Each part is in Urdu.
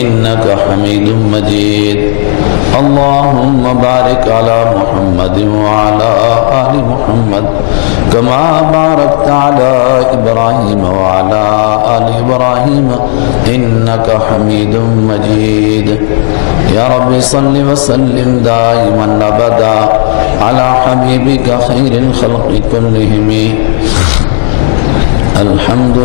إنك حميد مجيد اللهم بارك على محمد وعلى آل محمد كما باركت على إبراهيم وعلى آل إبراهيم إنك حميد مجيد يا رب صل وسلم دائما أبدا على حبيبك خير الخلق كلهم الحمد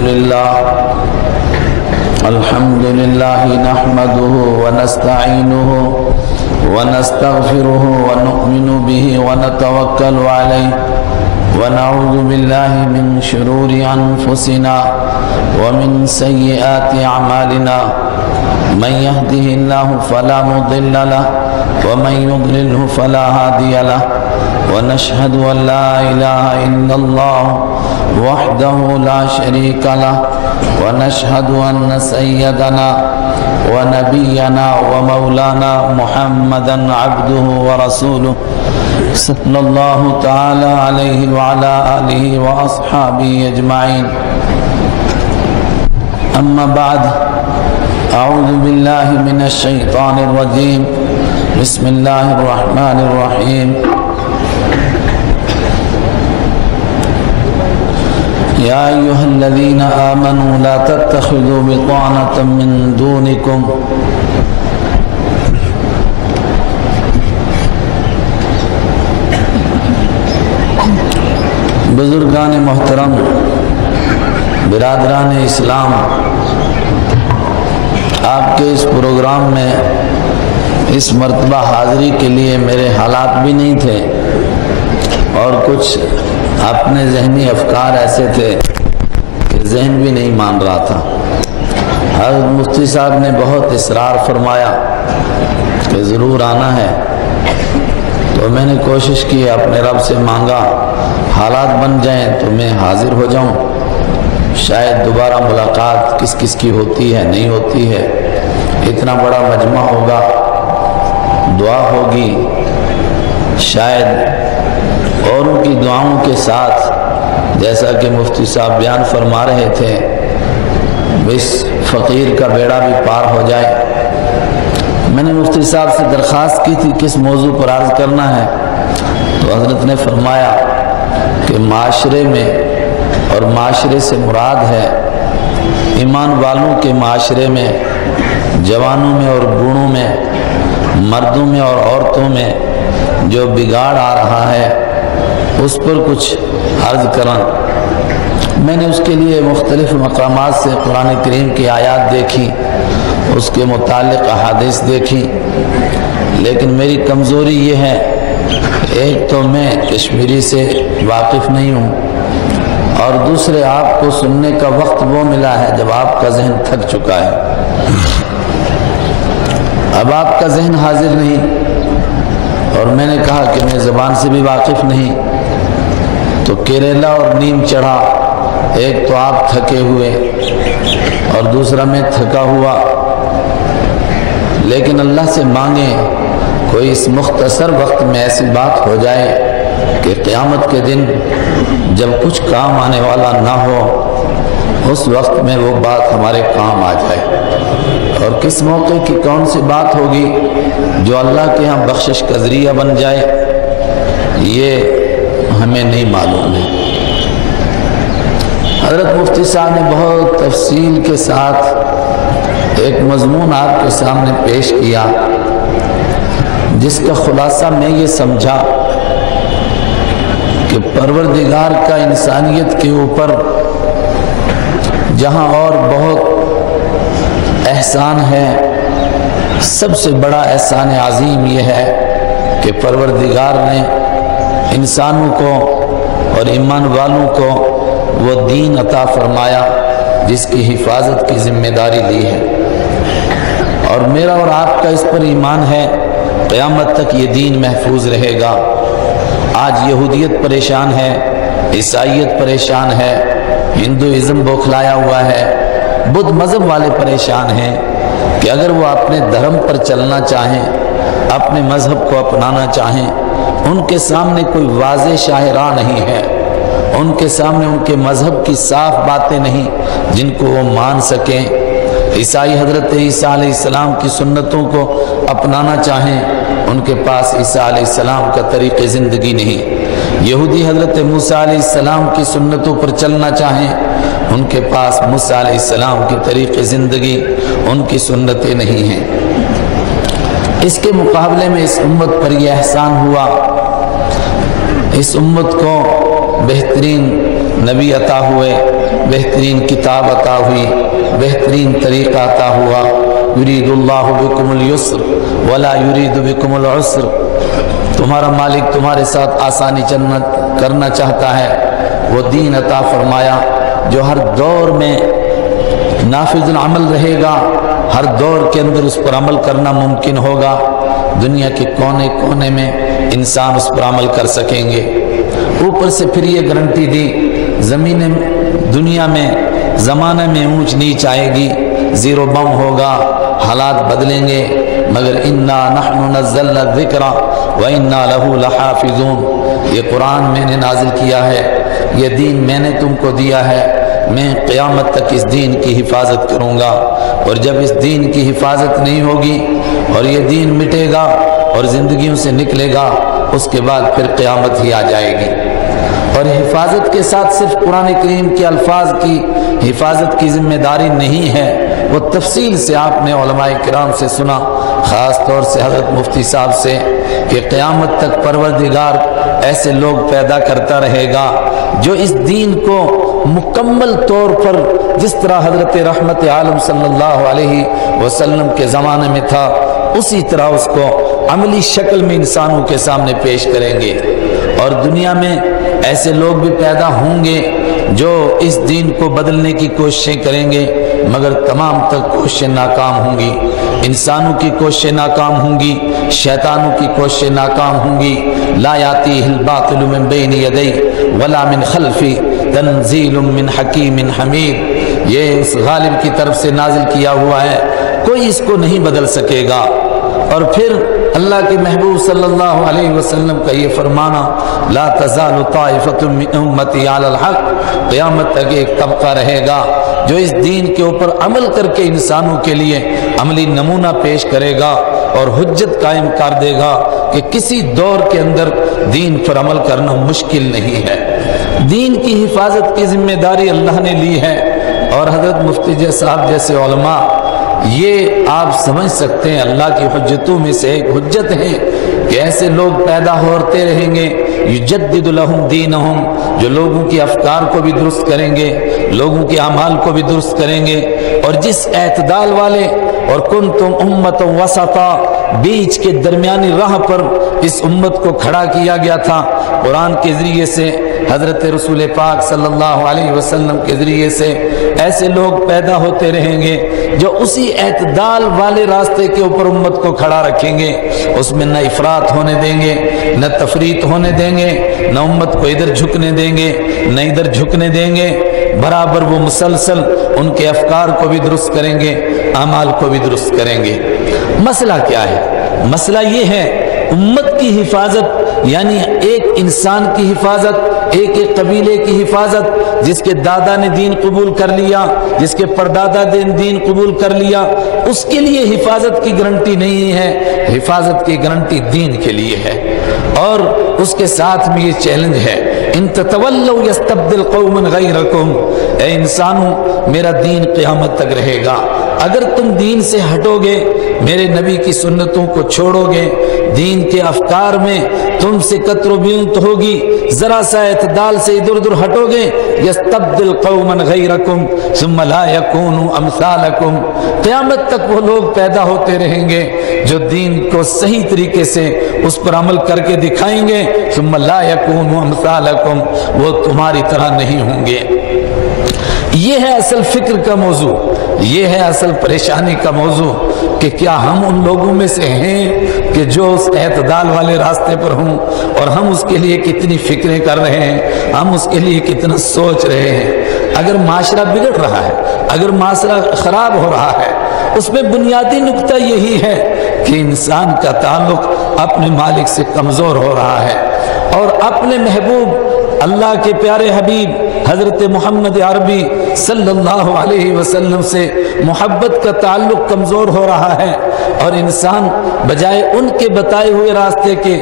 لله نحمده ونستعينه ونستغفره ونؤمن به ونتوكل عليه ونعوذ بالله من شرور أنفسنا ومن سيئات أعمالنا من يهده الله فلا مضل له ومن يضلله فلا هادي له ونشهد أن لا إله إلا الله وحده لا شريك له ونشهد أن سيدنا ونبينا ومولانا محمدا عبده ورسوله صلى الله تعالى عليه وعلى آله وأصحابه أجمعين أما بعد أعوذ بالله من الشيطان الرجيم بسم الله الرحمن الرحيم يا أيها الذين آمنوا لا تتخذوا بطانة من دونكم بزرگان محترم، برادران اسلام، آپ کے اس پروگرام میں اس مرتبہ حاضری کے لیے میرے حالات بھی نہیں تھے اور کچھ اپنے ذہنی افکار ایسے تھے کہ ذہن بھی نہیں مان رہا تھا۔ حضرت مفتی صاحب نے بہت اصرار فرمایا کہ ضرور آنا ہے، تو میں نے کوشش کی، اپنے رب سے مانگا حالات بن جائیں تو میں حاضر ہو جاؤں، شاید دوبارہ ملاقات کس کس کی ہوتی ہے نہیں ہوتی ہے، اتنا بڑا مجمع ہوگا، دعا ہوگی، شاید اوروں کی دعاؤں کے ساتھ جیسا کہ مفتی صاحب بیان فرما رہے تھے اس فقیر کا بیڑا بھی پار ہو جائے۔ میں نے مفتی صاحب سے درخواست کی تھی کس موضوع پر عرض کرنا ہے، تو حضرت نے فرمایا کہ معاشرے میں، اور معاشرے سے مراد ہے ایمان والوں کے معاشرے میں، جوانوں میں اور بوڑھوں میں، مردوں میں اور عورتوں میں جو بگاڑ آ رہا ہے اس پر کچھ عرض کریں۔ میں نے اس کے لیے مختلف مقامات سے قرآن کریم کی آیات دیکھی، اس کے متعلق احادیث دیکھی، لیکن میری کمزوری یہ ہے، ایک تو میں کشمیری سے واقف نہیں ہوں، اور دوسرے آپ کو سننے کا وقت وہ ملا ہے جب آپ کا ذہن تھک چکا ہے، اب آپ کا ذہن حاضر نہیں، اور میں نے کہا کہ میں زبان سے بھی واقف نہیں، تو کیریلا اور نیم چڑھا، ایک تو آپ تھکے ہوئے اور دوسرا میں تھکا ہوا، لیکن اللہ سے مانگیں کوئی اس مختصر وقت میں ایسی بات ہو جائے کہ قیامت کے دن جب کچھ کام آنے والا نہ ہو اس وقت میں وہ بات ہمارے کام آ جائے، اور کس موقع کی کون سی بات ہوگی جو اللہ کے ہاں بخشش کا ذریعہ بن جائے یہ ہمیں نہیں معلوم ہے۔ حضرت مفتی صاحب نے بہت تفصیل کے ساتھ ایک مضمون آپ کے سامنے پیش کیا جس کا خلاصہ میں یہ سمجھا کہ پروردگار کا انسانیت کے اوپر جہاں اور بہت احسان ہے، سب سے بڑا احسان عظیم یہ ہے کہ پروردگار نے انسانوں کو اور ایمان والوں کو وہ دین عطا فرمایا جس کی حفاظت کی ذمہ داری لی ہے، اور میرا اور آپ کا اس پر ایمان ہے قیامت تک یہ دین محفوظ رہے گا۔ آج یہودیت پریشان ہے، عیسائیت پریشان ہے، ہندوازم بوکھلایا ہوا ہے، بدھ مذہب والے پریشان ہیں کہ اگر وہ اپنے دھرم پر چلنا چاہیں، اپنے مذہب کو اپنانا چاہیں، ان کے سامنے کوئی واضح شاہراہ نہیں ہے، ان کے سامنے ان کے مذہب کی صاف باتیں نہیں جن کو وہ مان سکیں۔ عیسائی حضرت عیسیٰ علیہ السلام کی سنتوں کو اپنانا چاہیں، ان کے پاس عیسیٰ علیہ السلام کا طریق زندگی نہیں۔ یہودی حضرت موسیٰ علیہ السلام کی سنتوں پر چلنا چاہیں، ان کے پاس موسیٰ علیہ السلام کی طریق زندگی، ان کی سنتیں نہیں ہیں۔ اس کے مقابلے میں اس امت پر یہ احسان ہوا، اس امت کو بہترین نبی عطا ہوئے، بہترین کتاب عطا ہوئی، بہترین طریقہ عطا ہوا۔ یرید اللہ بکم اليسر ولا یرید بکم العسر، تمہارا مالک تمہارے ساتھ آسانی کرنا چاہتا ہے۔ وہ دین عطا فرمایا جو ہر دور میں نافذ العمل رہے گا، ہر دور کے اندر اس پر عمل کرنا ممکن ہوگا، دنیا کے کونے کونے میں انسان اس پر عمل کر سکیں گے۔ اوپر سے پھر یہ گارنٹی دی، زمین دنیا میں زمانہ میں اونچ نیچ آئے گی، زیرو بم ہوگا، حالات بدلیں گے، مگر انا نحن نزلنا الذکر وانا لہ لحافظون، یہ قرآن میں نے نازل کیا ہے، یہ دین میں نے تم کو دیا ہے، میں قیامت تک اس دین کی حفاظت کروں گا، اور جب اس دین کی حفاظت نہیں ہوگی اور یہ دین مٹے گا اور زندگیوں سے نکلے گا، اس کے بعد پھر قیامت ہی آ جائے گی۔ اور حفاظت کے ساتھ صرف قرآن کریم کے الفاظ کی حفاظت کی ذمہ داری نہیں ہے، وہ تفصیل سے آپ نے علماء کرام سے سنا، خاص طور سے حضرت مفتی صاحب سے، کہ قیامت تک پروردگار ایسے لوگ پیدا کرتا رہے گا جو اس دین کو مکمل طور پر جس طرح حضرت رحمت عالم صلی اللہ علیہ وسلم کے زمانے میں تھا اسی طرح اس کو عملی شکل میں انسانوں کے سامنے پیش کریں گے۔ اور دنیا میں ایسے لوگ بھی پیدا ہوں گے جو اس دین کو بدلنے کی کوششیں کریں گے، مگر تمام تک کوششیں ناکام ہوں گی۔ انسانوں کی کوششیں ناکام ہوں گی، شیطانوں کی کوششیں ناکام ہوں گی۔ لا یاتیہ الباطل من بین یدیہ ولا من خلفہ تنزیل من حکیم حمید، یہ اس غالب کی طرف سے نازل کیا ہوا ہے، کوئی اس کو نہیں بدل سکے گا۔ اور پھر اللہ کے محبوب صلی اللہ علیہ وسلم کا یہ فرمانا، لا تزال طائفۃ من امتی علی الحق، قیامت تک ایک طبقہ رہے گا جو اس دین کے اوپر عمل کر کے انسانوں کے لیے عملی نمونہ پیش کرے گا اور حجت قائم کر دے گا کہ کسی دور کے اندر دین پر عمل کرنا مشکل نہیں ہے۔ دین کی حفاظت کی ذمہ داری اللہ نے لی ہے، اور حضرت مفتی صاحب جیسے علماء یہ آپ سمجھ سکتے ہیں اللہ کی حجتوں میں سے ایک حجت ہے کہ ایسے لوگ پیدا ہوتے رہیں گے، یجدد لہم دینہم، جو لوگوں کی افکار کو بھی درست کریں گے، لوگوں کے اعمال کو بھی درست کریں گے، اور جس اعتدال والے اور کنتم امۃ وسطا، بیچ کے درمیانی راہ پر اس امت کو کھڑا کیا گیا تھا، قرآن کے ذریعے سے، حضرت رسول پاک صلی اللہ علیہ وسلم کے ذریعے سے ایسے لوگ پیدا ہوتے رہیں گے جو اسی اعتدال والے راستے کے اوپر امت کو کھڑا رکھیں گے، اس میں نہ افراط ہونے دیں گے، نہ تفریط ہونے دیں گے، نہ امت کو ادھر جھکنے دیں گے نہ ادھر جھکنے دیں گے، برابر وہ مسلسل ان کے افکار کو بھی درست کریں گے، اعمال کو بھی درست کریں گے۔ مسئلہ کیا ہے؟ مسئلہ یہ ہے امت کی حفاظت، یعنی ایک انسان کی حفاظت، ایک قبیلے کی حفاظت، جس کے دادا نے دین قبول کر لیا، جس کے پردادا نے دین قبول کر لیا، اس کے لیے حفاظت کی گارنٹی نہیں ہے، حفاظت کی گارنٹی دین کے لیے ہے۔ اور اس کے ساتھ میں یہ چیلنج ہے، ان تتولوا یستبدل قوما غیرکم، اے انسانوں میرا دین قیامت تک رہے گا، اگر تم دین سے ہٹو گے، میرے نبی کی سنتوں کو چھوڑو گے، دین کے افکار میں تم سے قطر و بیونت ہوگی، ذرا سا اعتدال سے ادھر ادھر ہٹو گے، یستبدل قوما غیرکم ثم لا یکونوا امثالکم، قیامت تک وہ لوگ پیدا ہوتے رہیں گے جو دین کو صحیح طریقے سے اس پر عمل کر کے دکھائیں گے، ثم لا یکونوا امثالکم، وہ تمہاری طرح نہیں ہوں گے۔ یہ ہے اصل فکر کا موضوع، یہ ہے اصل پریشانی کا موضوع کہ کیا ہم ان لوگوں میں سے ہیں کہ جو اس اعتدال والے راستے پر ہوں، اور ہم اس کے لیے کتنی فکریں کر رہے ہیں، ہم اس کے لیے کتنا سوچ رہے ہیں۔ اگر معاشرہ بگڑ رہا ہے، اگر معاشرہ خراب ہو رہا ہے، اس میں بنیادی نقطہ یہی ہے کہ انسان کا تعلق اپنے مالک سے کمزور ہو رہا ہے، اور اپنے محبوب اللہ کے پیارے حبیب حضرت محمد عربی صلی اللہ علیہ وسلم سے محبت کا تعلق کمزور ہو رہا ہے، اور انسان بجائے ان کے بتائے ہوئے راستے کے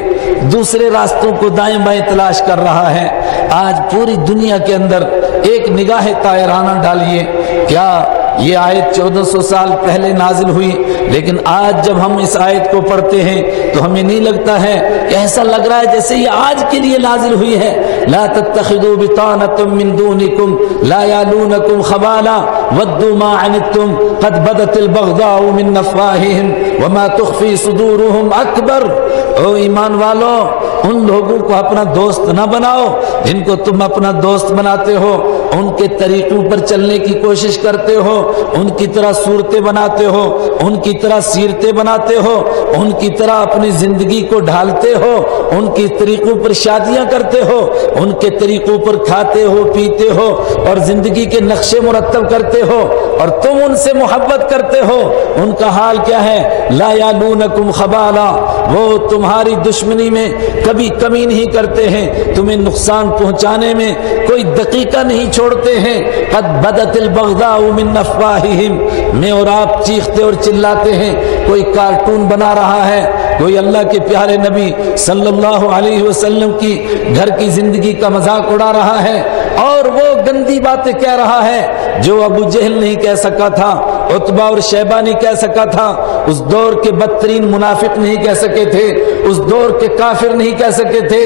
دوسرے راستوں کو دائیں بائیں تلاش کر رہا ہے۔ آج پوری دنیا کے اندر ایک نگاہ طائرانہ ڈالیے، کیا یہ آیت 1400 سال پہلے نازل ہوئی، لیکن آج جب ہم اس آیت کو پڑھتے ہیں تو ہمیں نہیں لگتا ہے کہ ایسا لگ رہا ہے جیسے یہ آج کے لیے نازل ہوئی ہے۔ لا تتخذوا بطانة من دونكم لا يعلونكم خبالا ودوا ما عنتم قد بدت البغضاء من افواههم وما تخفي صدورهم اکبر۔ او ایمان والو، ان لوگوں کو اپنا دوست نہ بناؤ جن کو تم اپنا دوست بناتے ہو، ان کے طریقوں پر چلنے کی کوشش کرتے ہو، ان کی طرح صورتیں بناتے ہو، ان کی طرح سیرتیں بناتے ہو، ان کی طرح اپنی زندگی کو ڈھالتے ہو، ان کے طریقوں پر شادیاں کرتے ہو، ان کے طریقوں پر کھاتے ہو پیتے ہو اور زندگی کے نقشے مرتب کرتے ہو، اور تم ان سے محبت کرتے ہو۔ ان کا حال کیا ہے؟ لا یعلونکم خبالا، وہ تمہاری دشمنی میں کبھی کمی نہیں کرتے ہیں، تمہیں نقصان پہنچانے میں کوئی دقیقہ نہیں چھوڑتے ہیں۔ قد بدت البغضاء من افواہہم، میں اور آپ چیختے اور چلاتے ہیں، کوئی کارٹون بنا رہا ہے، کوئی اللہ کے پیارے نبی صلی اللہ علیہ وسلم کی گھر کی زندگی کا مذاق اڑا رہا ہے، اور وہ گندی باتیں کہہ رہا ہے جو ابو جہل نہیں کہہ سکا تھا، عتبہ اور شیبہ نہیں کہہ سکا تھا، اس دور کے بدترین منافق نہیں کہہ سکے تھے، اس دور کے کافر نہیں کہہ سکے تھے،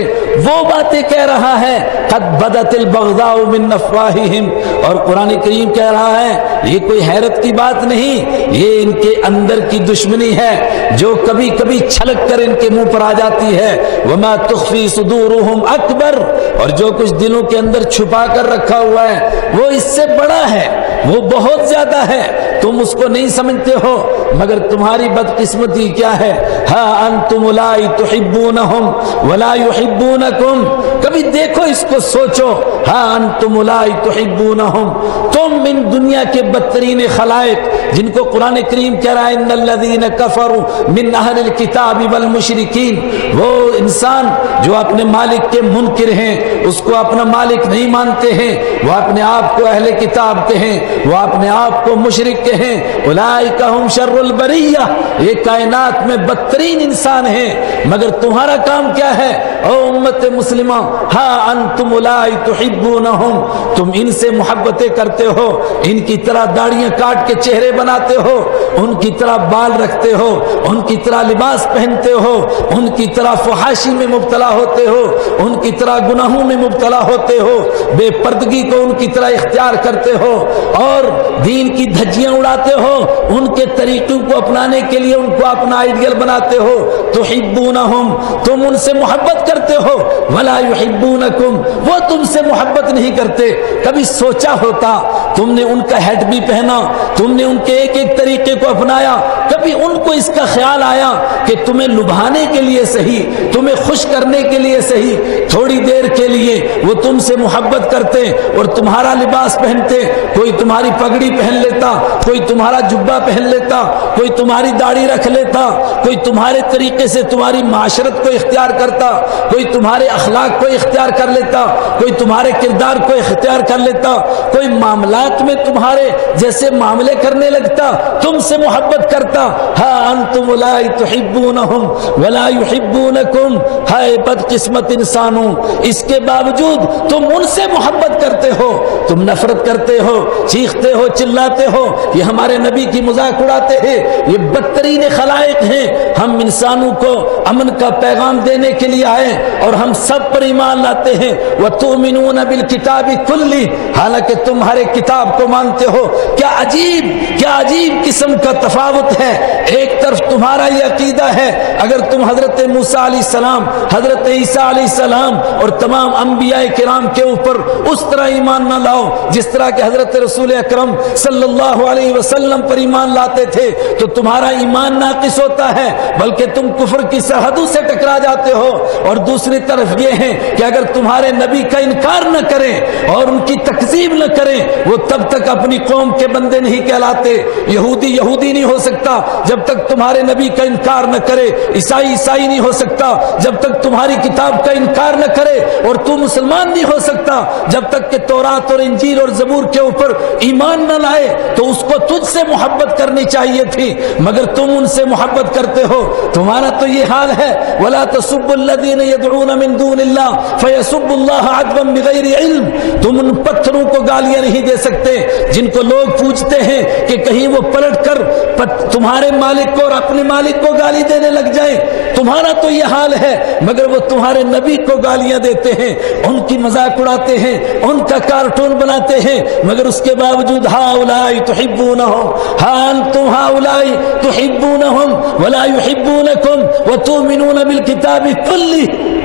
وہ باتیں کہہ رہا ہے۔ قد بدت البغضاء من افواہہم، اور قرآن کریم کہہ رہا ہے یہ کوئی حیرت کی بات نہیں، یہ ان کے اندر کی دشمنی ہے جو کبھی کبھی چھلک کر ان کے منہ پر آ جاتی ہے۔ وما تخفی صدورہم اکبر، اور جو کچھ دلوں کے اندر چھپا کر رکھا ہوا ہے وہ اس سے بڑا ہے، وہ بہت زیادہ ہے، تم اس کو نہیں سمجھتے ہو، مگر تمہاری بدقسمتی کیا ہے؟ ہا انتم اولئک تحبونہم ولا یحبونکم، کبھی دیکھو اس کو سوچو، ہا انتم اولئک تحبونہم، تم من دنیا کے بدترین خلائق جن کو قرآن کریم کہہ رہا ہے ان الذین کفروا من اہل الکتاب والمشرکین، وہ انسان جو اپنے مالک کے منکر ہیں، اس کو اپنا مالک نہیں مانتے ہیں، وہ اپنے آپ کو اہل کتاب کہیں، وہ اپنے آپ کو مشرک کہیں، اولئک ہم شر البریہ، یہ کائنات میں بدترین انسان ہیں، مگر تمہارا کام کیا ہے؟ او امت مسلمہ، ہا انتم اولئک تحبونہم، تم ان سے محبتیں کرتے ہو، ان کی طرح داڑیاں کاٹ کے چہرے بناتے ہو، ان کی طرح بال رکھتے ہو، ان کی طرح لباس پہنتے ہو، ان کی طرح فحاشی میں مبتلا ہوتے ہو، ان کی طرح گناہوں میں مبتلا ہوتے ہو، بے پردگی کو ان کی طرح اختیار کرتے ہو، اور دین کی دھجیاں اڑاتے ہو، ان کے طریقوں کو اپنانے کے لیے ان کو اپنا آئیڈیل بناتے ہو۔ تحبونہم، تم ان سے محبت کرتے ہو، ولا یحبونکم، وہ تم سے محبت نہیں کرتے۔ کبھی سوچا ہوتا تم نے ان کا ہیٹ بھی پہنا، تم نے ان کے ایک ایک طریقے کو اپنایا، کبھی ان کو اس کا خیال آیا کہ تمہیں لبھانے کے لیے صحیح، تمہیں خوش کرنے کے لیے صحیح، تھوڑی دیر کے لیے وہ تم سے محبت کرتے اور تمہارا لباس پہنتے، کوئی تمہاری پگڑی پہن لیتا، کوئی تمہارا جبہ پہن لیتا، کوئی تمہاری داڑھی رکھ لیتا، کوئی تمہارے طریقے سے تمہاری معاشرت کو اختیار کرتا، کوئی تمہارے اخلاق کو اختیار کر لیتا، کوئی تمہارے کردار کو اختیار کر لیتا، کوئی معاملات میں تمہارے جیسے معاملے کرنے لگتا، تم سے محبت کرتا۔ ہا انتم اولئک تحبونہم ولا یحبونکم، ہائے بدقسمت انسانوں، اس کے باوجود تم ان سے محبت کرتے ہو، تم نفرت کرتے ہو، چیختے ہو، چلاتے ہو، یہ ہمارے نبی کی مذاق اڑاتے ہیں، یہ بدترین خلائق ہیں۔ ہم انسانوں کو امن کا پیغام دینے کے لیے آئے اور ہم سب پر ایمان لاتے ہیں۔ وَتُؤْمِنُونَ بِالْكِتَابِ كُلِّهِ، حالانکہ تم ہر ایک کتاب کو مانتے ہو۔ کیا عجیب قسم کا تفاوت ہے۔ ایک طرف تمہارا یہ عقیدہ ہے، اگر تم حضرت موسیٰ علیہ السلام، حضرت عیسیٰ علیہ السلام اور تمام انبیاء کرام کے اوپر اس طرح ایمان نہ لاؤ جس طرح کہ حضرت رسول اکرم صلی اللہ علیہ علیہ وسلم پر ایمان لاتے تھے تو تمہارا ایمان ناقص ہوتا ہے بلکہ تم کفر کی سرحدوں سے ٹکرا جاتے ہو. اور دوسری طرف یہ ہے کہ اگر تمہارے نبی کا انکار نہ کریں اور ان کی تکذیب نہ کریں وہ تب تک اپنی قوم کے بندے نہیں کہلاتے. یہودی یہودی نہیں ہو سکتا جب تک تمہارے نبی کا انکار نہ کرے. عیسائی عیسائی نہیں ہو سکتا جب تک تمہاری کتاب کا انکار نہ کرے. اور تو مسلمان نہیں ہو سکتا جب تک کہ تورات اور انجیل اور زبور کے اوپر ایمان نہ لائے. تو اس کو تجھ سے محبت کرنی چاہیے تھی مگر تم ان سے محبت کرتے ہو. تمہارا تو یہ حال ہے. وَلَا تَسُبُّوا الَّذِينَ يَدْعُونَ مِن دُونِ اللَّهِ فَيَسُبُّوا اللَّهَ عَدْوًا بِغَيْرِ عِلْمٍ. تم ان پتھروں کو گالیاں نہیں دے سکتے جن کو لوگ پوچھتے ہیں کہ کہیں وہ پلٹ کر تمہارے مالک کو اور اپنے مالک کو گالی دینے لگ جائیں. تمہارا تو یہ حال ہے مگر وہ تمہارے نبی کو گالیاں دیتے ہیں, ان کی مذاق اڑاتے ہیں, ان کا کارٹون بناتے ہیں مگر اس کے باوجود ہؤلاء تحبونہم ہاں انتم ہؤلاء تحبونہم ولا یحبونکم وتؤمنون بالکتاب کلہ.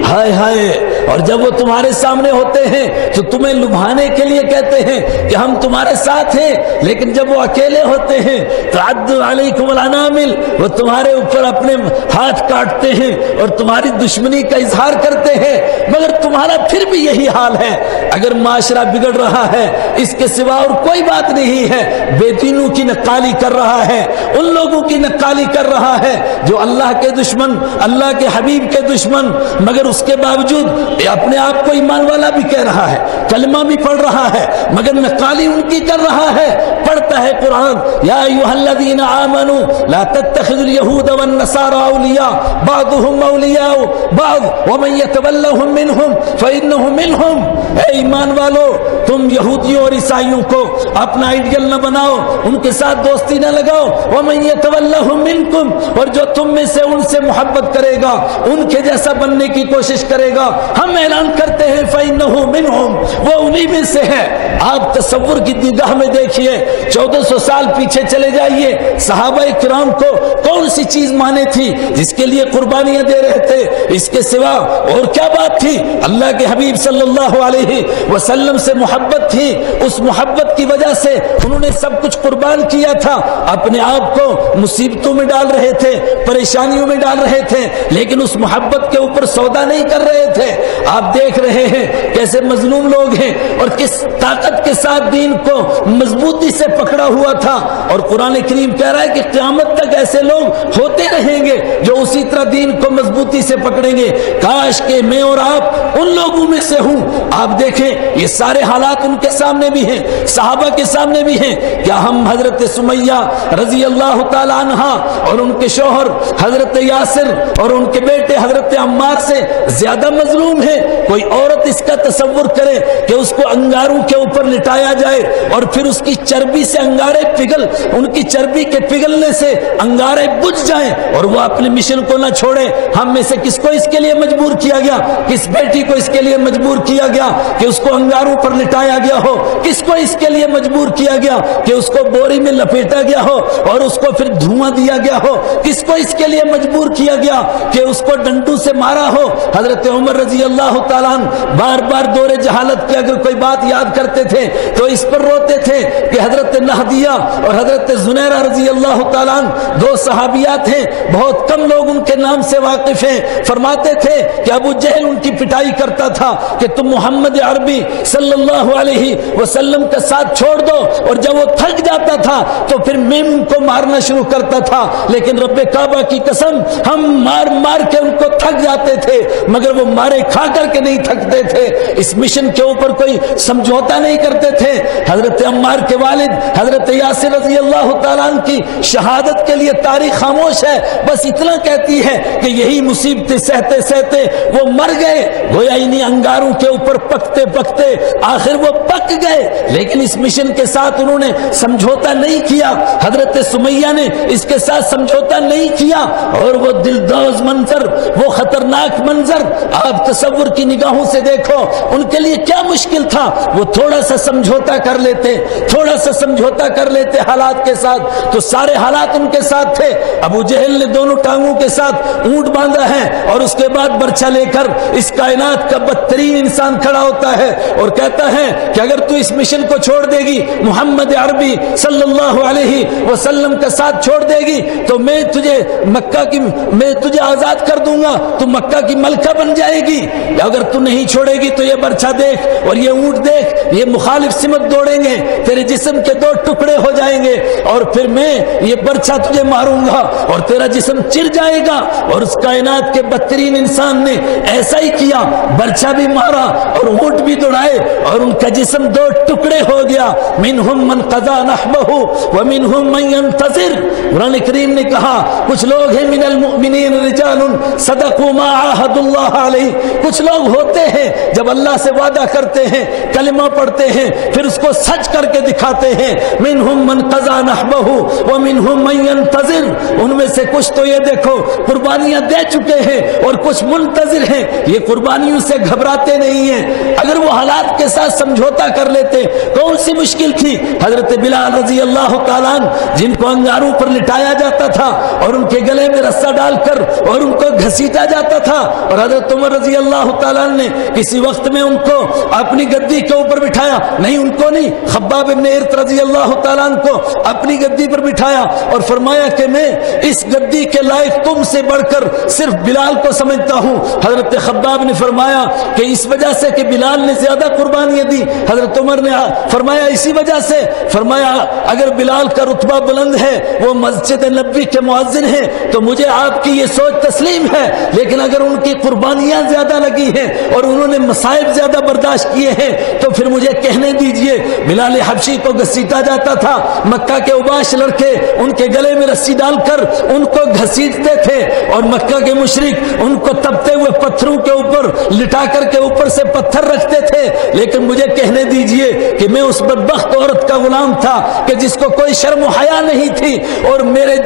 ہائے ہائے. اور جب وہ تمہارے سامنے ہوتے ہیں تو تمہیں لبھانے کے لیے کہتے ہیں کہ ہم تمہارے ساتھ ہیں, لیکن جب وہ اکیلے ہوتے ہیں تو عد علیکم الانامل, وہ تمہارے اوپر اپنے ہاتھ کاٹتے ہیں اور تمہاری دشمنی کا اظہار کرتے ہیں. مگر تمہارا پھر بھی یہی حال ہے. اگر معاشرہ بگڑ رہا ہے اس کے سوا اور کوئی بات نہیں ہے. بے دینوں کی نقالی کر رہا ہے, ان لوگوں کی نقالی کر رہا ہے جو اللہ کے دشمن, اللہ کے حبیب کے دشمن, مگر اس کے باوجود اپنے آپ کو ایمان والا بھی کہہ رہا ہے, کلمہ بھی پڑھ رہا ہے, مگر نقالی ان کی کر رہا ہے. پڑھتا ہے قرآن یا ایھا الذین آمنوا لا تتخذوا اليہود والنصارى اولیاء بعضهم اولیاء بعض ومن یتولهم منهم فانه منهم. اے ایمان والو تم یہودیوں اور عیسائیوں کو اپنا آئیڈیل نہ بناؤ, ان کے ساتھ دوستی نہ لگاؤ. ومن یتولهم منکم, اور جو تم میں سے ان سے محبت کرے گا ان کے جیسا بننے کی کوشش کرے گا ہم اعلان کرتے ہیں فإنه منهم, وہ انہی میں سے ہے. آپ تصور کی نگاہ میں دیکھیے 1400 سال پیچھے چلے جائیے, صحابہ کرام کو کون سی چیز مانے تھی جس کے لیے قربانیاں دے رہے تھے, اس کے سوا اور کیا بات تھی؟ اللہ کے حبیب صلی اللہ علیہ وسلم سے محبت تھی, اس محبت کی وجہ سے انہوں نے سب کچھ قربان کیا تھا. اپنے آپ کو مصیبتوں میں ڈال رہے تھے, پریشانیوں میں ڈال رہے تھے, لیکن اس محبت کے اوپر سودا نہیں کر رہے تھے. آپ دیکھ رہے ہیں کیسے مظلوم لوگ ہیں اور کس طاقت کے ساتھ دین کو مضبوطی سے پکڑا ہوا تھا. اور قرآن کریم کہہ رہا ہے کہ قیامت تک ایسے لوگ ہوتے رہیں گے جو اسی طرح دین کو مضبوطی سے پکڑیں گے. کاش کہ میں اور آپ ان لوگوں میں سے ہوں. آپ دیکھیں یہ سارے حالات ان کے سامنے بھی ہیں, صحابہ کے سامنے بھی ہیں. کیا ہم حضرت سمیہ رضی اللہ تعالی عنہا اور ان کے شوہر حضرت یاسر اور ان کے بیٹے حضرت عمار سے زیادہ مظلوم ہیں؟ کوئی عورت اس کا تصور کرے کہ اس کو انگاروں کے اوپر لٹایا جائے اور پھر اس کی چربی سے انگارے پگھل, ان کی چربی کے پگھلنے سے انگارے بجھ جائیں اور وہ اپنے مشن کو نہ چھوڑے. ہم میں سے کس کو اس کے لیے مجبور کیا گیا؟ کس بیٹی کو اس کے لیے مجبور کیا گیا کہ اس کو انگاروں پر لٹایا گیا ہو؟ کس کو اس کے لیے مجبور کیا گیا کہ اس کو بوری میں لپیٹا گیا ہو اور اس کو پھر دھواں دیا گیا ہو؟ کس کو اس کے لیے مجبور کیا گیا کہ اس کو ڈنڈوں سے مارا ہو؟ حضرت عمر رضی اللہ تعالیٰ بار بار دور جہالت کی اگر کوئی بات یاد کرتے تھے تو اس پر روتے تھے کہ حضرت نہدیہ اور حضرت زنیرہ رضی اللہ تعالیٰ دو صحابیات ہیں, بہت کم لوگ ان کے نام سے واقف ہیں. فرماتے تھے کہ ابو جہل ان کی پٹائی کرتا تھا کہ تم محمد عربی صلی اللہ علیہ وسلم کا ساتھ چھوڑ دو, اور جب وہ تھک جاتا تھا تو پھر میں ان کو مارنا شروع کرتا تھا. لیکن رب کعبہ کی قسم ہم مار مار کے ان کو تھک جاتے تھے مگر وہ مارے کھا کر کے نہیں تھکتے تھے. اس مشن کے اوپر کوئی سمجھوتا نہیں کرتے تھے. حضرت عمار کے والد حضرت یاسر رضی اللہ تعالیٰ عنہ کی شہادت کے لیے تاریخ خاموش ہے, بس اتنا کہتی ہے کہ یہی مصیبتیں سہتے سہتے وہ مر گئے. گویا انہی انگاروں کے اوپر پکتے پکتے آخر وہ پک گئے. لیکن اس مشن کے ساتھ انہوں نے سمجھوتا نہیں کیا. حضرت سمیہ نے اس کے ساتھ سمجھوتا نہیں کیا, اور وہ دلدوز منظر, وہ خطرناک منظر آپ تصور کی نگاہوں سے دیکھو. ان کے لیے کیا مشکل تھا؟ وہ تھوڑا سا سمجھوتا کر لیتے, تھوڑا سا سمجھوتا کر لیتے حالات کے ساتھ, تو سارے حالات ان کے ساتھ تھے. ابو جہل نے دونوں ٹانگوں کے ساتھ اونٹ باندھا ہے اور اس کے بعد برچھا لے کر اس کائنات کا بدترین انسان کھڑا ہوتا ہے اور کہتا ہے ہے کہ اگر تو اس مشن کو چھوڑ دے گی, محمد عربی صلی اللہ علیہ وسلم کا ساتھ چھوڑ دے گی, تو میں تجھے آزاد کر دوں گا, تو مکہ کی ملکہ بن جائے گی. اگر تو نہیں چھوڑے گی تو یہ برچھا دیکھ اور یہ اونٹ دیکھ, یہ مخالف سمت دوڑیں گے, تیرے جسم کے 2 ٹکڑے ہو جائیں گے, اور پھر میں یہ برچھا تجھے ماروں گا اور تیرا جسم چر جائے گا. اور اس کائنات کے بدترین انسان نے ایسا ہی کیا, برچھا بھی مارا اور اونٹ بھی دوڑائے اور ان کا جسم 2 ٹکڑے ہو گیا. منہم من قضا نحبہ ومنہم من ينتظر. قرآن کریم نے کہا کچھ لوگ ہیں من المؤمنین رجال صدقوا ما عاہدوا اللہ علیہ, کچھ لوگ ہوتے ہیں جب اللہ سے وعدہ کرتے ہیں, کلمہ پڑھتے ہیں, پھر اس کو سچ کر کے دکھاتے ہیں. منہم من قضا نحبہ ومنہم من ينتظر. ان میں سے کچھ تو یہ دیکھو قربانیاں دے چکے ہیں اور کچھ منتظر ہیں, یہ قربانیوں سے گھبراتے نہیں ہیں. اگر وہ حالات کے ساتھ سمجھوتا کر لیتے, کون سی مشکل تھی. حضرت بلال رضی اللہ تعالیٰ جن کو انگاروں پر لٹایا جاتا تھا اور ان کے گلے میں رسا ڈال کر اور ان کو گھسیٹا جاتا تھا, اور حضرت عمر رضی اللہ تعالیٰ نے کسی وقت میں ان کو اپنی گدی کے اوپر بٹھایا, نہیں ان کو نہیں, خباب ابن ارت رضی اللہ تعالیٰ کو اپنی گدی پر بٹھایا اور فرمایا کہ میں اس گدی کے لائق تم سے بڑھ کر صرف بلال کو سمجھتا ہوں. حضرت خباب نے فرمایا کہ اس وجہ سے کہ بلال نے زیادہ قربانیاں دی. حضرت عمر نے فرمایا اسی وجہ سے. فرمایا اگر بلال کا رتبہ بلند ہے, وہ مسجد نبوی کے مؤذن ہیں, تو مجھے آپ کی یہ سوچ تسلیم ہے, لیکن اگر ان کی قربانیاں زیادہ لگی ہیں اور انہوں نے مصائب زیادہ برداشت کیے ہیں تو پھر مجھے کہنے دیجئے. بلال حبشی کو گھسیٹا جاتا تھا, مکہ کے اوباش لڑکے ان کے گلے میں رسی ڈال کر ان کو گھسیٹتے تھے, اور مکہ کے مشرک ان کو تپتے ہوئے پتھروں کے اوپر لٹا کر کے اوپر سے پتھر رکھتے تھے. لیکن مجھے کہنے دیجئے کہ میں اس بدبخت عورت کا غلام تھا کہ جس کو کوئی شرم و حیا نہیں تھی اور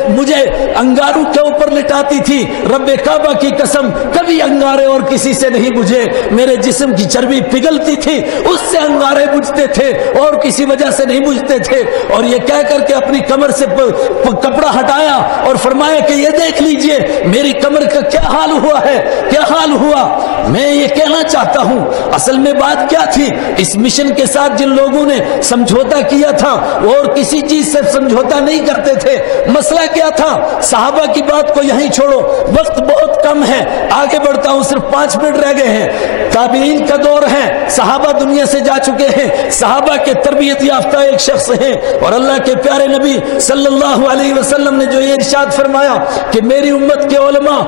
مجھے انگاروں کے اوپر لٹاتی تھی. رب کعبہ کی قسم کبھی انگارے اور کسی سے نہیں بجھے, میرے جسم کی چربی پگھلتی تھی اس سے انگارے بجھتے تھے اور کسی وجہ سے نہیں بجھتے تھے. اور یہ کہہ کر کے اپنی کمر سے کپڑا ہٹایا اور فرمایا کہ یہ دیکھ لیجئے میری کمر کا کیا حال ہوا ہے, کیا حال ہوا. میں یہ کہنا چاہتا ہوں اصل میں بات کیا تھی. اس مشن کے ساتھ جن لوگوں نے سمجھوتا کیا تھا وہ اور کسی چیز سے سمجھوتا نہیں کرتے تھے. مسئلہ کیا تھا؟ صحابہ کی بات کو یہیں چھوڑو, وقت بہت کم ہے, آگے بڑھتا ہوں, صرف 5 منٹ رہ گئے ہیں. تابعین کا دور ہے, صحابہ دنیا سے جا چکے ہیں, صحابہ کے تربیت یافتہ ایک شخص ہیں, اور اللہ کے پیارے نبی صلی اللہ علیہ وسلم نے جو یہ ارشاد فرمایا کہ میری امت کے علماء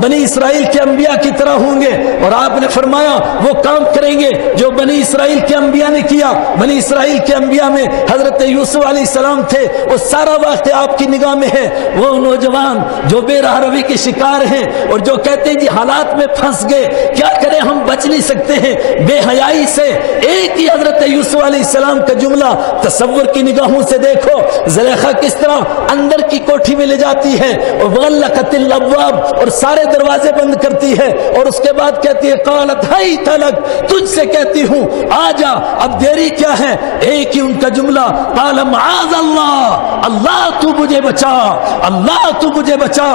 بنی اسرائیل کے انبیاء کی طرح ہوں گے, اور آپ نے فرمایا وہ کام کریں گے جو بنی اسرائیل کے انبیاء نے کیا. بنی اسرائیل کے انبیاء میں حضرت یوسف علیہ السلام تھے, وہ سارا واقعہ آپ کی نگاہ میں ہے. وہ نوجوان جو بے راہ روی کے شکار ہیں اور جو کہتے ہیں جی حالات میں پھنس گئے, کیا کریں ہم بچ نہیں سکتے ہیں بے حیائی سے. ایک ہی حضرت یوسف علیہ السلام کا جملہ تصور کی نگاہوں سے دیکھو, زلیخا کس طرح اندر کی کوٹھی میں لے جاتی ہے اور وغلقت الابواب, اور سارے دروازے بند کرتی ہے, اور اس کے بعد کہتی ہے قالت حیت لک, تجھ سے کہتی ہوں آ جا, اب دیری کیا ہے. ایک ہی ان کا جملہ قال معاذ اللہ, اللہ تو مجھے بچا, اللہ تو مجھے بچا.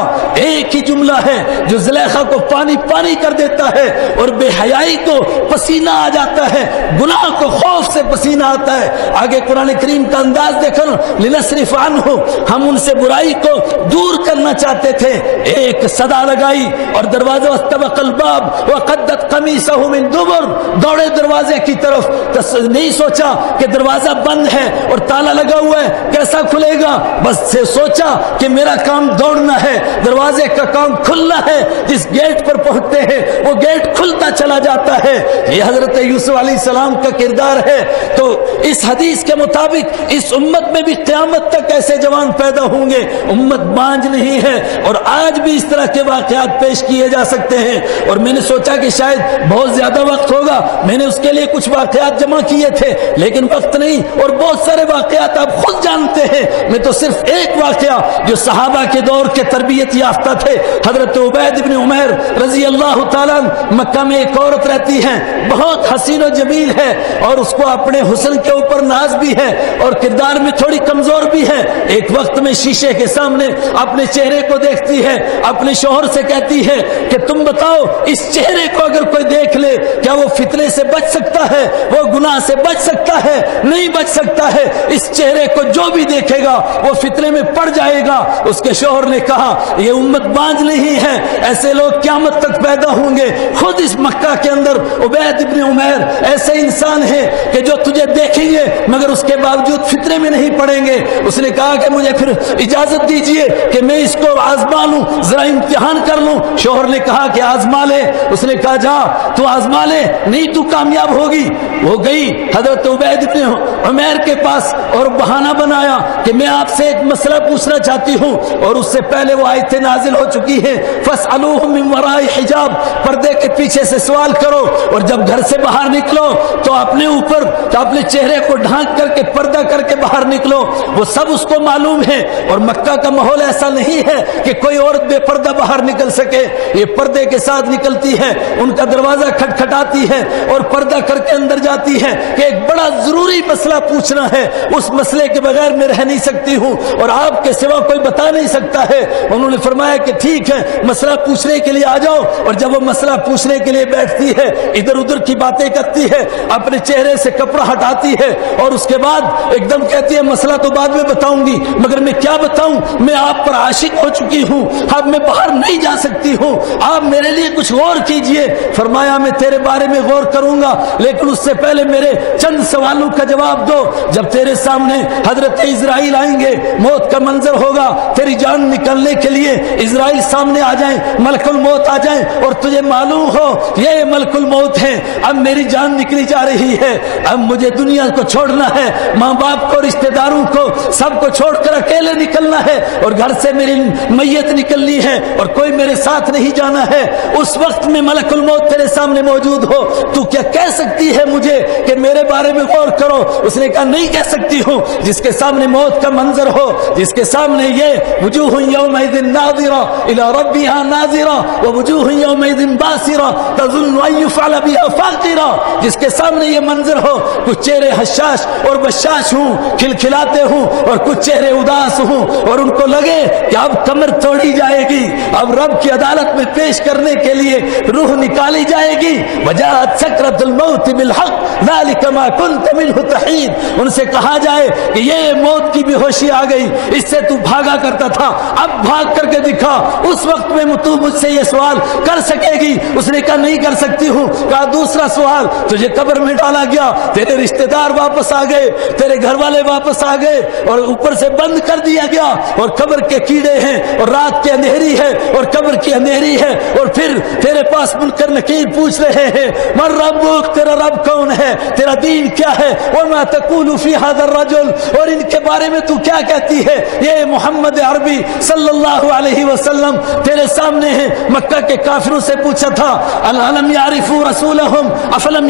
ایک ہی جملہ ہے جو زلیخا کو پانی پانی کر دیتا ہے اور بے حیائی کو پسینہ آ جاتا ہے, گناہ کو خوف سے پسینہ آتا ہے. آگے قرآن کریم کا انداز دیکھو, لنصرف عنہ, ہم ان سے برائی کو دور کرنا چاہتے تھے. ایک صدا لگائی اور دروازہ واستبق الباب وقدت قمیصہ من دبر, دوڑے دروازے کی طرف. نہیں سوچا کہ دروازہ بند ہے اور تالا لگا ہوا ہے, کیسا کھلے گا, بس سے سوچا کہ میرا کام دوڑنا ہے, دروازے کا کام کھلنا ہے. جس گیٹ پر پہنچتے ہیں وہ گیٹ کھلتا چلا جاتا ہے. یہ حضرت یوسف علیہ السلام کا کردار ہے. تو اس حدیث کے مطابق اس امت میں بھی قیامت تک ایسے جوان پیدا ہوں گے. امت بانج نہیں ہے, اور آج بھی اس طرح کے واقعات پیش کیے جا سکتے ہیں. اور میں نے سوچا کہ شاید بہت زیادہ وقت ہوگا, میں نے اس کے لیے کچھ واقعات جمع کیے تھے, لیکن وقت نہیں, اور بہت سارے واقعات آپ خود جانتے ہیں. میں تو صرف ایک واقعہ جو صحابہ کے دور کے تربیت یافتہ تھے، حضرت عبید بن عمیر رضی اللہ تعالیٰ مکہ میں ایک عورت رہتی ہے، بہت حسین و جمیل ہے اور اس کو اپنے حسن کے اوپر ناز بھی ہے اور کردار میں تھوڑی کمزور بھی ہے۔ ایک وقت میں شیشے کے سامنے اپنے چہرے کو دیکھتی ہے، اپنے شوہر سے کہتی ہے کہ تم بتاؤ اس چہرے کو اگر کوئی دیکھ لے کیا وہ فتنے سے بچ سکتا ہے، وہ گناہ سے بچ سکتا ہے؟ نہیں بچ سکتا ہے۔ اس چہرے کو جو بھی دیکھے گا وہ فتنے میں پڑ جائے گا۔ اس کے شوہر نے کہا یہ امت بانج نہیں ہے، ایسے لوگ قیامت تک پیدا ہوں گے۔ خود اس مکہ کے اندر عبید ابن عمیر ایسے انسان ہیں کہ جو تجھے دیکھیں گے مگر اس کے باوجود فتنے میں نہیں پڑیں گے۔ اس نے کہا کہ مجھے پھر اجازت دیجئے کہ میں اس کو آزما لوں، ذرا امتحان کر لوں۔ شوہر نے کہا کہ آزما لے۔ اس نے کہا جا تو آزما لے، نہیں تو کامیاب ہوگی۔ وہ گئی حضرت عبید ابن عمیر کے پاس اور بہانہ بنایا کہ میں آپ سے ایک مسئلہ پوچھنا چاہتی ہوں، اور اس سے پہلے وہ آیتیں نازل ہو چکی ہیں، فَاسْأَلُوهُم مِّن وَرَاءِ حِجَابٍ، پردے کے پیچھے سے سوال کرو، اور جب گھر سے باہر نکلو تو اپنے اوپر تو اپنے چہرے کو ڈھانک کر کے پردہ کر کے باہر نکلو۔ وہ سب اس کو معلوم ہے، اور مکہ کا ماحول ایسا نہیں ہے کہ کوئی عورت بے پردہ باہر نکل سکے، یہ پردے کے ساتھ نکلتی ہے، ان کا دروازہ کھٹکھٹاتی ہے اور پردہ کر کے اندر جاتی ہے کہ ایک بڑا ضروری مسئلہ پوچھنا ہے، اس مسئلے کے بغیر میں رہ نہیں سکتی ہوں اور آپ کے سوا کوئی بتا نہیں سکتا ہے۔ انہوں نے فرمایا کہ ٹھیک ہے مسئلہ پوچھنے کے لیے آ جاؤ، اور جب وہ مسئلہ پوچھنے کے لیے بیٹھتی ہے ادھر ادھر کی باتیں کرتی ہے، اپنے چہرے سے کپڑا ہٹاتی ہے اور اس کے بعد ایک دم کہتی ہے مسئلہ تو بعد میں بتاؤں گی مگر میں کیا بتاؤں، میں آپ پر عاشق ہو چکی ہوں، اب میں باہر نہیں جا سکتی ہوں، آپ میرے لیے کچھ غور کیجئے۔ فرمایا میں تیرے بارے میں غور کروں گا لیکن اس سے پہلے میرے چند سوالوں کا جواب دو۔ جب تیرے سامنے حضرت اسرائیل آئیں گے، موت کا منظر ہوگا، تیری جان نکلنے کے لیے اسرائیل سامنے آ جائیں، ملک الموت آ جائیں اور تجھے معلوم ہو یہ ملک الموت ہے، اب میری جان نکلی جا رہی ہے، اب مجھے دنیا کو چھوڑنا ہے، ماں باپ کو، رشتہ داروں کو، سب کو چھوڑ کر اکیلے نکلنا ہے اور گھر سے میری میت نکلنی ہے اور کوئی میرے ساتھ نہیں جانا ہے۔ اس وقت میں ملک الموت تیرے سامنے موجود ہو، تو کیا کہہ سکتی ہے مجھے کہ میرے بارے میں غور کرو؟ اس نے کہا نہیں کہہ سکتی ہوں۔ جس کے سامنے موت کا منظر ہو، جس کے سامنے یہ وجوہ یومئذ ناظرہ الی ربها ناظرہ ووجوہ یومئذ باسرہ تظن ان یفعل بها فاقرہ، جس کے سامنے یہ منظر ہو، کچھ چہرے حشاش اور بشاش ہوں، کھلکھلاتے ہوں، اور کچھ چہرے اداس ہوں اور ان کو لگے کہ اب کمر توڑی جائے گی، اب رب کی عدالت میں پیش کرنے کے لیے روح نکالی جائے گی، وجاءت سکرۃ الموت بالحق ذلک ما کنت منہ تحید، ان سے کہا جائے کہ یہ موت کی بے ہوشی آ گئی، اس سے تو بھاگا کرتا تھا، اب بھاگ کر کے دکھا، اس وقت میں تو مجھ سے یہ سوال کر سکے گی؟ اس نے کہا نہیں کر سکتی ہوں۔ کہا دوسرا سوال، تجھے قبر میں ڈالا گیا، تیرے رشتہ دار واپس آ گئے، تیرے گھر والے واپس آ گئے اور اوپر سے بند کر دیا گیا اور قبر کے کیڑے ہیں اور رات کی اندھیری ہے اور قبر کی اندھیری ہے، اور پھر تیرے پاس منکر نکیر پوچھ رہے ہیں من ربک، تیرا رب کون ہے، تیرا دین کیا ہے، وما تقول فی ھذا الرجل، اور ان کے بارے میں تو کیا کہتی ہے؟ یہ محمد عربی صلی اللہ علیہ وسلم تیرے سامنے ہیں۔ مکہ کے کافروں سے پوچھا تھا الم یعرفوا رسولہم اولم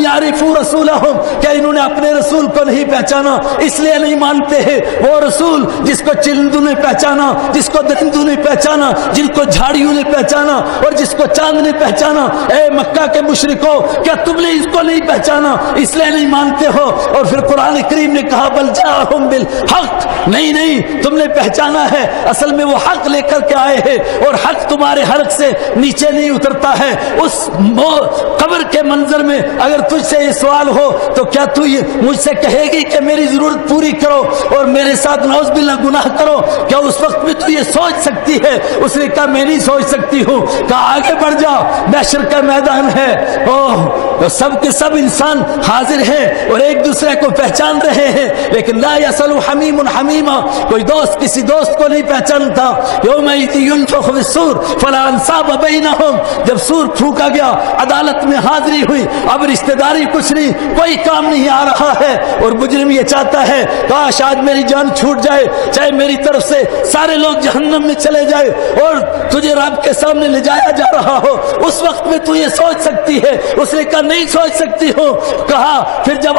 یعرفوا رسولہم، کیا انہوں نے اپنے رسول کو نہیں پہچانا اس لیے نہیں مانتے ہیں؟ وہ رسول جس کو چرندوں نے پہچانا، جس کو درندوں نے پہچانا، جن کو جھاڑیوں نے پہچانا اور جس کو چاند نے پہچانا، اے مکہ کے مشرکو کیا تم نے اس کو نہیں پہچانا اس لیے نہیں مانتے ہو؟ اور پھر قرآن کریم نے کہا بل جاءہم بالحق، نہیں تم نے پہچانا ہے، اصل میں وہ حق لے کر کے آئے ہیں اور حق تمہارے حلق سے نیچے نہیں اترتا ہے۔ اس قبر کے منظر میں اگر تجھ سے یہ سوال ہو تو کیا تو مجھ سے کہے گی کہ میری ضرورت پوری کرو اور میرے ساتھ نعوذ باللہ گناہ کرو؟ کیا اس وقت میں تو یہ سوچ سکتی ہے؟ اس نے کہا میں نہیں سوچ سکتی ہوں۔ کہا آگے بڑھ جا، محشر کا میدان ہے، سب کے سب انسان حاضر ہیں اور ایک دوسرے کو پہچان رہے ہیں، لیکن لا یسأل حمیم حمیما، کوئی دوست کسی دوست کو نہیں پہچانتا۔ یومئذ ینفخ فی الصور فلا انصاب بینہم، جب سور پھونکا گیا، عدالت میں حاضری ہوئی، اب رشتہ داری کچھ نہیں، کوئی کام نہیں آ رہا ہے، اور مجرم یہ چاہتا ہے کاش آج میری جان چھوٹ جائے، چاہے میری طرف سے سارے لوگ جہنم میں چلے جائے اور تجھے رب کے سامنے لے جایا جا رہا ہو، اس وقت میں تو یہ سوچ سکتی ہے؟ اس نے کہا نہیں سوچ سکتی ہو۔ کہا پھر جب